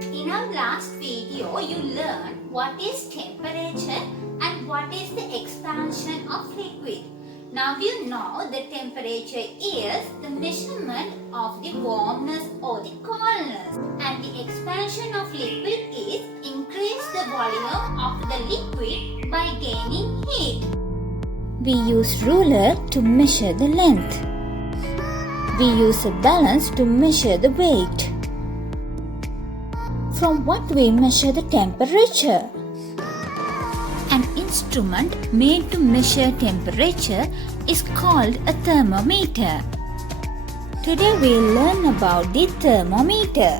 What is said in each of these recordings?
In our last video, you learned what is temperature and what is the expansion of liquid. Now you know the temperature is the measurement of the warmness or the coldness, and the expansion of liquid is increase the volume of the liquid by gaining heat. We use ruler to measure the length. We use a balance to measure the weight. From what we measure the temperature? An instrument made to measure temperature is called a thermometer. Today we will learn about the thermometer.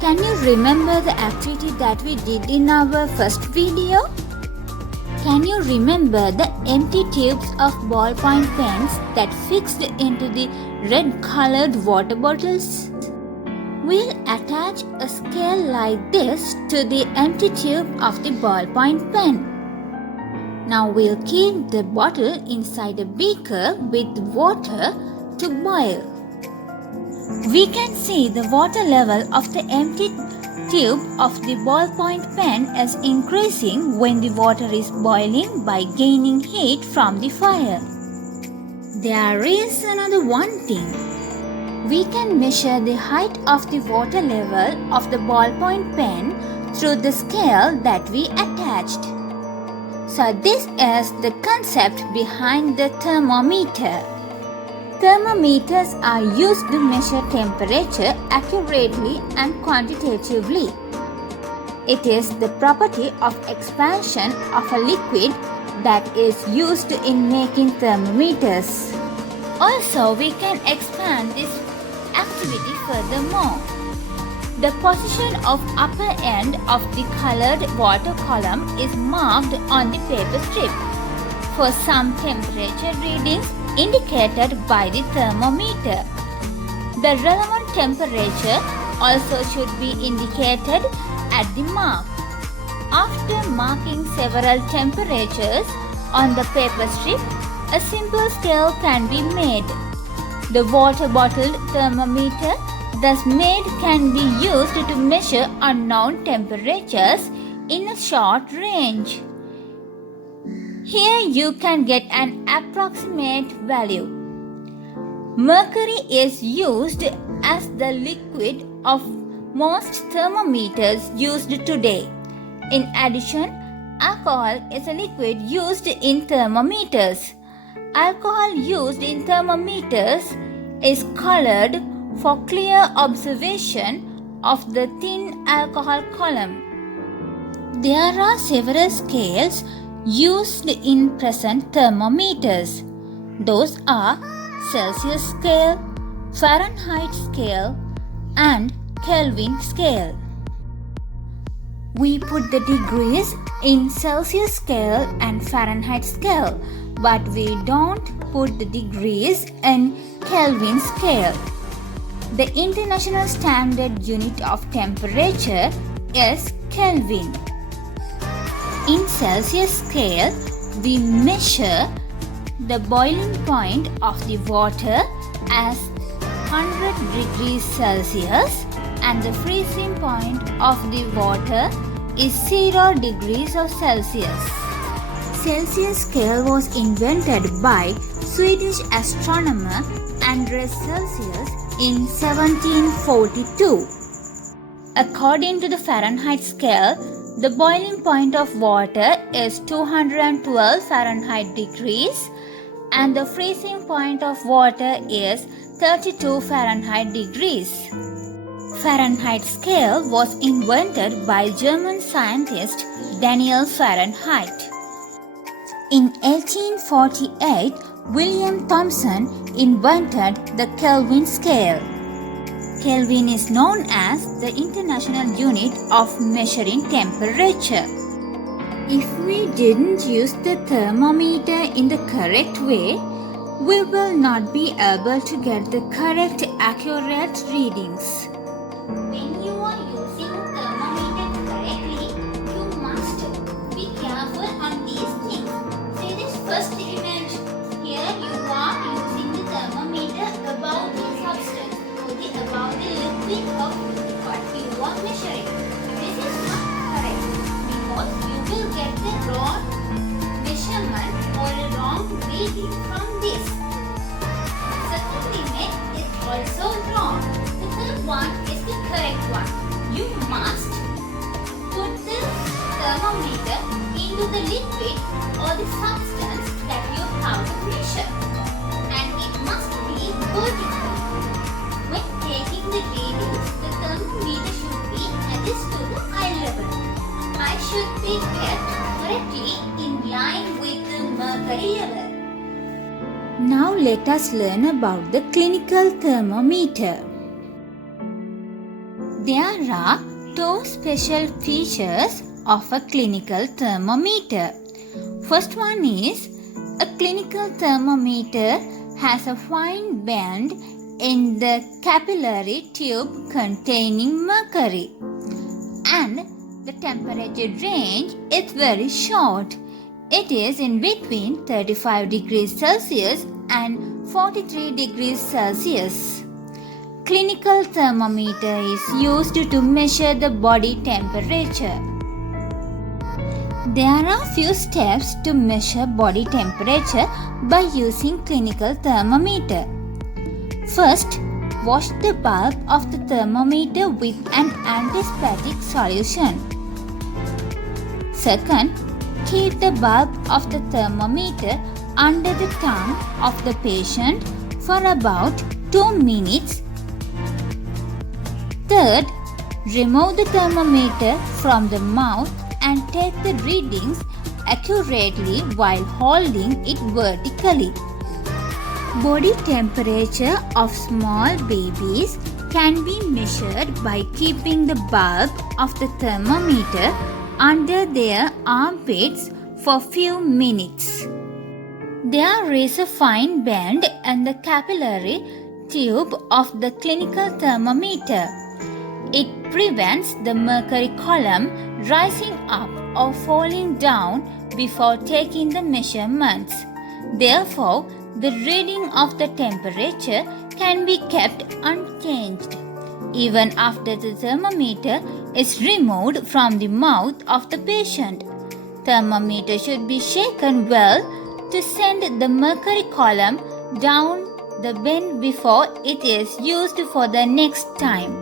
Can you remember the activity that we did in our first video? Can you remember the empty tubes of ballpoint pens that fixed into the red colored water bottles? We'll attach a scale like this to the empty tube of the ballpoint pen. Now we'll keep the bottle inside a beaker with water to boil. We can see the water level of the empty tube of the ballpoint pen is increasing when the water is boiling by gaining heat from the fire. There is another one thing. We can measure the height of the water level of the ballpoint pen through the scale that we attached. So this is the concept behind the thermometer. Thermometers are used to measure temperature accurately and quantitatively. It is the property of expansion of a liquid that is used in making thermometers. Also, we can expand this activity furthermore. The position of upper end of the colored water column is marked on the paper strip for some temperature readings indicated by the thermometer. The relevant temperature also should be indicated at the mark. After marking several temperatures on the paper strip, a simple scale can be made. The water-bottled thermometer thus made can be used to measure unknown temperatures in a short range. Here you can get an approximate value. Mercury is used as the liquid of most thermometers used today. In addition, alcohol is a liquid used in thermometers. Alcohol used in thermometers is colored for clear observation of the thin alcohol column. There are several scales used in present thermometers. Those are Celsius scale, Fahrenheit scale, and Kelvin scale. We put the degrees in Celsius scale and Fahrenheit scale, but we don't put the degrees in Kelvin scale. The international standard unit of temperature is Kelvin. In Celsius scale, we measure the boiling point of the water as 100 degrees Celsius and the freezing point of the water is 0 degrees of Celsius. Celsius scale was invented by Swedish astronomer Andreas Celsius in 1742. According to the Fahrenheit scale, the boiling point of water is 212 Fahrenheit degrees and the freezing point of water is 32 Fahrenheit degrees. Fahrenheit scale was invented by German scientist Daniel Fahrenheit. In 1848, William Thomson invented the Kelvin scale. Kelvin is known as the international unit of measuring temperature. If we didn't use the thermometer in the correct way, we will not be able to get the correct accurate readings. When you are using thermometer correctly, you must thermometer into the liquid or the substance that you have to measure, and it must be vertical. When taking the readings, the thermometer should be adjusted to the eye level. Eye should be kept correctly in line with the mercury level. Now let us learn about the clinical thermometer. There are two special features of a clinical thermometer. First one is, a clinical thermometer has a fine band in the capillary tube containing mercury, and the temperature range is very short. It is in between 35 degrees Celsius and 43 degrees Celsius. Clinical thermometer is used to measure the body temperature. There are few steps to measure body temperature by using clinical thermometer. First, wash the bulb of the thermometer with an antiseptic solution. Second, keep the bulb of the thermometer under the tongue of the patient for about 2 minutes. Third, remove the thermometer from the mouth and take the readings accurately while holding it vertically. Body temperature of small babies can be measured by keeping the bulb of the thermometer under their armpits for few minutes. There is a fine bend in the capillary tube of the clinical thermometer. It prevents the mercury column rising up or falling down before taking the measurements. Therefore, the reading of the temperature can be kept unchanged even after the thermometer is removed from the mouth of the patient. Thermometer should be shaken well to send the mercury column down the bend before it is used for the next time.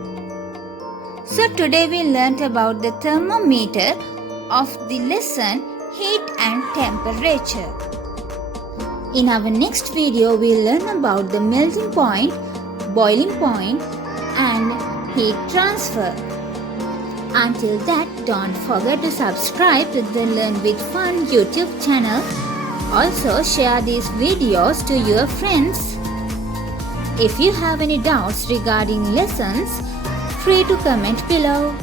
So today we learnt about the thermometer of the lesson heat and temperature. In our next video we will learn about the melting point, boiling point and heat transfer. Until that, don't forget to subscribe to the Learn with Fun YouTube channel. Also share these videos to your friends. If you have any doubts regarding lessons, free to comment below.